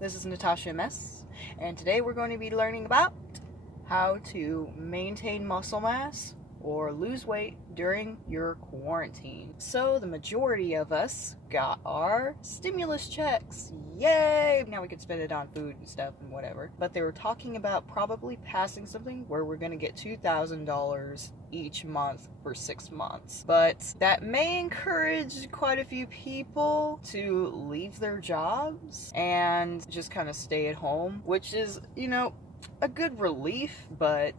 This is Natasha MS, and today we're going to be learning about how to maintain muscle mass or lose weight during your quarantine. So the majority of us got our stimulus checks. Yay! Now we can spend it on food and stuff and whatever. But they were talking about probably passing something where we're going to get $2,000 each month for 6 months. But that may encourage quite a few people to leave their jobs and just kind of stay at home, which is, a good relief, but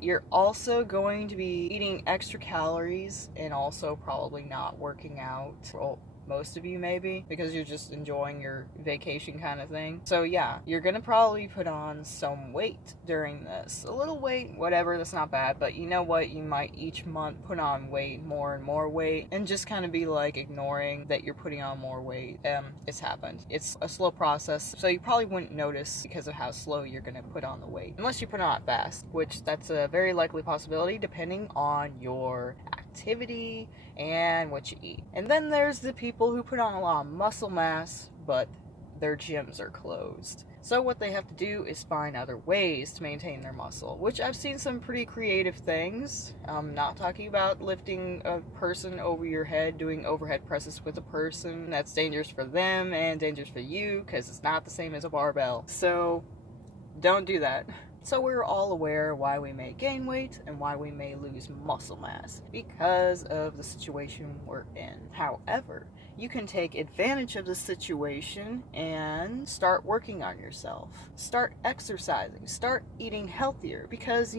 you're also going to be eating extra calories and also probably not working out. Well, most of you maybe, because you're just enjoying your vacation kind of thing. So yeah, you're gonna probably put on some weight during this. A little weight, whatever, that's not bad, but you know what? You might each month put on weight, more and more weight, and just kind of be like ignoring that you're putting on more weight. It's happened. It's a slow process, so you probably wouldn't notice because of how slow you're gonna put on the weight. Unless you put on it fast, which that's a very likely possibility depending on your activity and what you eat. And then there's the people who put on a lot of muscle mass, but their gyms are closed. So what they have to do is find other ways to maintain their muscle, which I've seen some pretty creative things. I'm not talking about lifting a person over your head, doing overhead presses with a person. That's dangerous for them and dangerous for you because it's not the same as a barbell. So don't do that. So we're all aware why we may gain weight and why we may lose muscle mass because of the situation we're in. However, you can take advantage of the situation and start working on yourself. Start exercising. Start eating healthier because,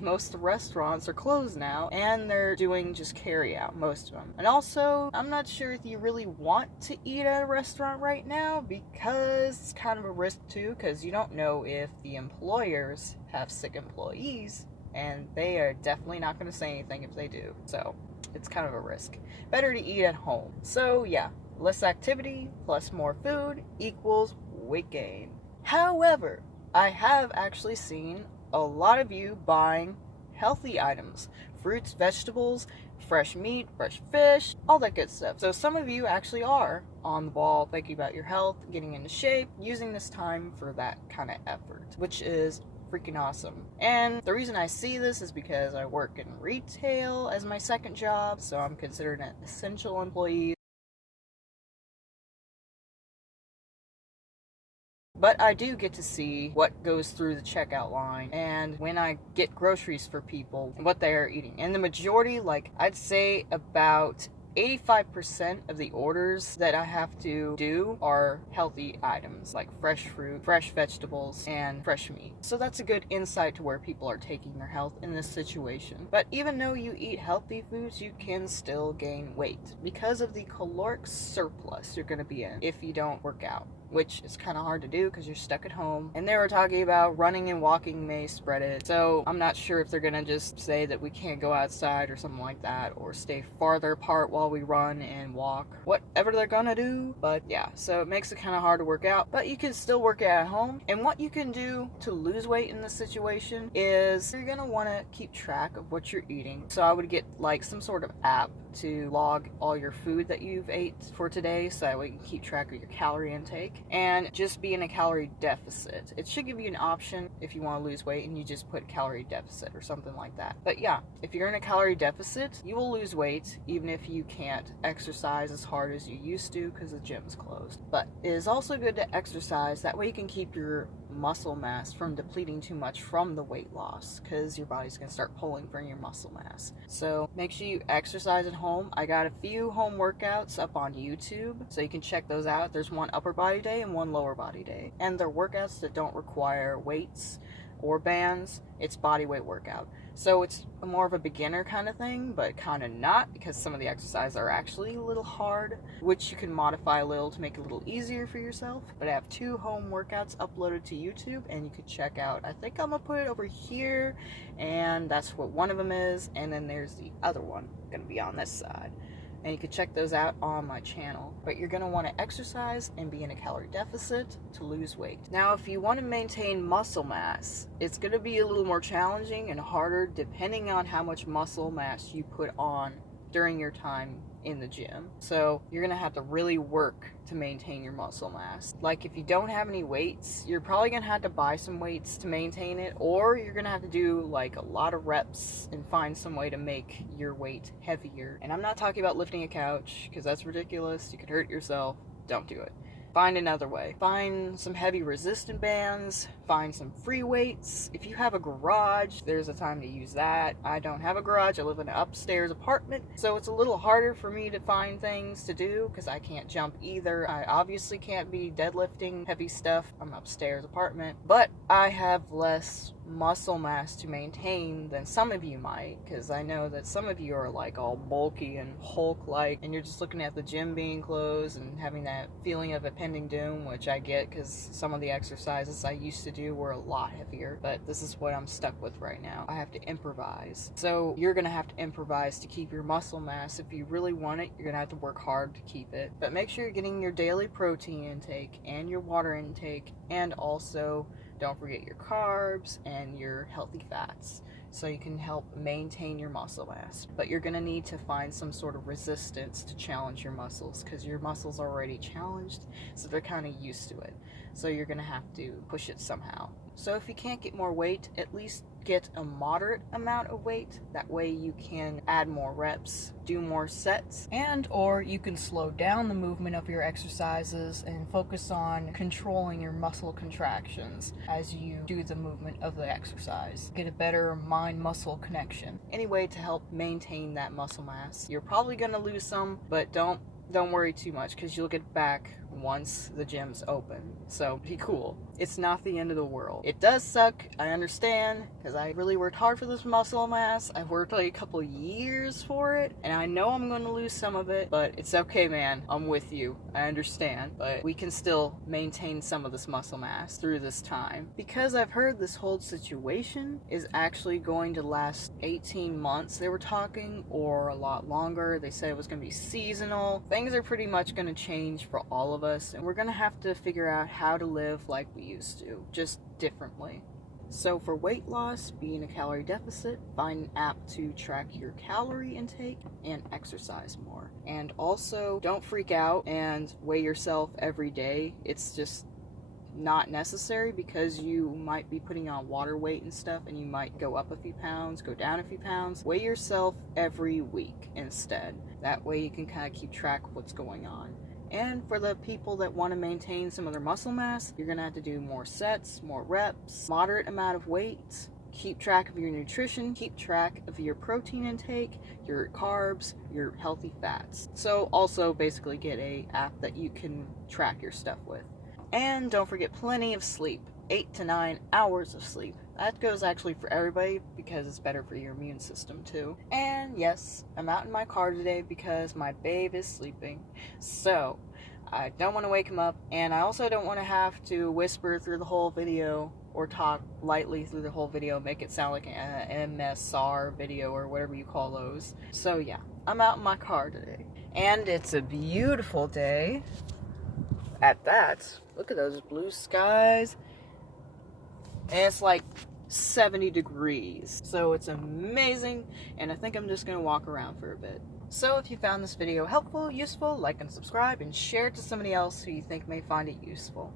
most of the restaurants are closed now and they're doing just carry out, most of them. And also, I'm not sure if you really want to eat at a restaurant right now because it's kind of a risk too, because you don't know if the employers have sick employees, and they are definitely not going to say anything if they do. So it's kind of a risk. Better to eat at home. So yeah, less activity plus more food equals weight gain. However, I have actually seen a lot of you buying healthy items, fruits, vegetables, fresh meat, fresh fish, all that good stuff. So some of you actually are on the ball, thinking about your health, getting into shape, using this time for that kind of effort, which is freaking awesome. And the reason I see this is because I work in retail as my second job, so I'm considered an essential employee. But I do get to see what goes through the checkout line and when I get groceries for people, what they are eating. And the majority, I'd say about 85% of the orders that I have to do are healthy items, like fresh fruit, fresh vegetables, and fresh meat. So that's a good insight to where people are taking their health in this situation. But even though you eat healthy foods, you can still gain weight because of the caloric surplus you're going to be in if you don't work out, which is kind of hard to do because you're stuck at home. And they were talking about running and walking may spread it. So I'm not sure if they're going to just say that we can't go outside or something like that, or stay farther apart while we run and walk, whatever they're gonna do. But yeah, so it makes it kind of hard to work out, but you can still work out at home. And what you can do to lose weight in this situation is you're gonna want to keep track of what you're eating. So I would get some sort of app to log all your food that you've ate for today, so that way you can keep track of your calorie intake and just be in a calorie deficit. It should give you an option if you want to lose weight and you just put calorie deficit or something like that. But yeah, if you're in a calorie deficit, you will lose weight even if you can't exercise as hard as you used to because the gym's closed. But it is also good to exercise, that way you can keep your muscle mass from depleting too much from the weight loss, because your body's going to start pulling from your muscle mass. So make sure you exercise at home. I got a few home workouts up on YouTube, so you can check those out. There's one upper body day and one lower body day, and they're workouts that don't require weights or bands. It's body weight workout. So it's more of a beginner kind of thing, but kind of not, because some of the exercises are actually a little hard, which you can modify a little to make it a little easier for yourself. But I have 2 home workouts uploaded to YouTube, and you can check out. I think I'm gonna put it over here, and that's what one of them is, and then there's the other one gonna be on this side. And you can check those out on my channel. But you're going to want to exercise and be in a calorie deficit to lose weight. Now, if you want to maintain muscle mass, it's going to be a little more challenging and harder depending on how much muscle mass you put on during your time in the gym. So you're gonna have to really work to maintain your muscle mass. Like if you don't have any weights, you're probably gonna have to buy some weights to maintain it, or you're gonna have to do like a lot of reps and find some way to make your weight heavier. And I'm not talking about lifting a couch, because that's ridiculous. You could hurt yourself. Don't do it. Find another way. Find some heavy resistant bands, find some free weights. If you have a garage, there's a time to use that. I don't have a garage, I live in an upstairs apartment, so it's a little harder for me to find things to do because I can't jump either. I obviously can't be deadlifting heavy stuff. I'm upstairs apartment, but I have less muscle mass to maintain than some of you might, because I know that some of you are like all bulky and Hulk-like, and you're just looking at the gym being closed and having that feeling of impending doom, which I get because some of the exercises I used to do were a lot heavier, but this is what I'm stuck with right now. I have to improvise. So you're gonna have to improvise to keep your muscle mass. If you really want it, you're gonna have to work hard to keep it, but make sure you're getting your daily protein intake and your water intake, and also don't forget your carbs and your healthy fats, so you can help maintain your muscle mass. But you're gonna need to find some sort of resistance to challenge your muscles, because your muscles are already challenged, so they're kind of used to it. So you're gonna have to push it somehow. So if you can't get more weight, at least get a moderate amount of weight. That way you can add more reps, do more sets, and or you can slow down the movement of your exercises and focus on controlling your muscle contractions as you do the movement of the exercise. Get a better mind-muscle connection. Any way to help maintain that muscle mass. You're probably gonna lose some, but don't worry too much, because you'll get back once the gym's open. So be cool. It's not the end of the world. It does suck, I understand, because I really worked hard for this muscle mass. I've worked like a couple years for it, and I know I'm going to lose some of it, but it's okay, man. I'm with you. I understand, but we can still maintain some of this muscle mass through this time. Because I've heard this whole situation is actually going to last 18 months, they were talking, or a lot longer. They said it was going to be seasonal. Things are pretty much going to change for all of us, and we're going to have to figure out how to live like we used to, just differently. So for weight loss, be in a calorie deficit, find an app to track your calorie intake, and exercise more. And also, don't freak out and weigh yourself every day. It's just not necessary, because you might be putting on water weight and stuff, and you might go up a few pounds, go down a few pounds. Weigh yourself every week instead. That way you can kind of keep track of what's going on. And for the people that want to maintain some of their muscle mass, you're going to have to do more sets, more reps, moderate amount of weight, keep track of your nutrition, keep track of your protein intake, your carbs, your healthy fats. So also basically get a app that you can track your stuff with. And don't forget plenty of sleep, 8 to 9 hours of sleep. That goes actually for everybody, because it's better for your immune system too. And yes, I'm out in my car today because my babe is sleeping. So I don't want to wake him up, and I also don't want to have to whisper through the whole video or talk lightly through the whole video, make it sound like an MSR video or whatever you call those. So yeah, I'm out in my car today. And it's a beautiful day at that. Look at those blue skies. And it's like 70 degrees. So it's amazing, and I think I'm just going to walk around for a bit. So if you found this video helpful, useful, like and subscribe, and share it to somebody else who you think may find it useful.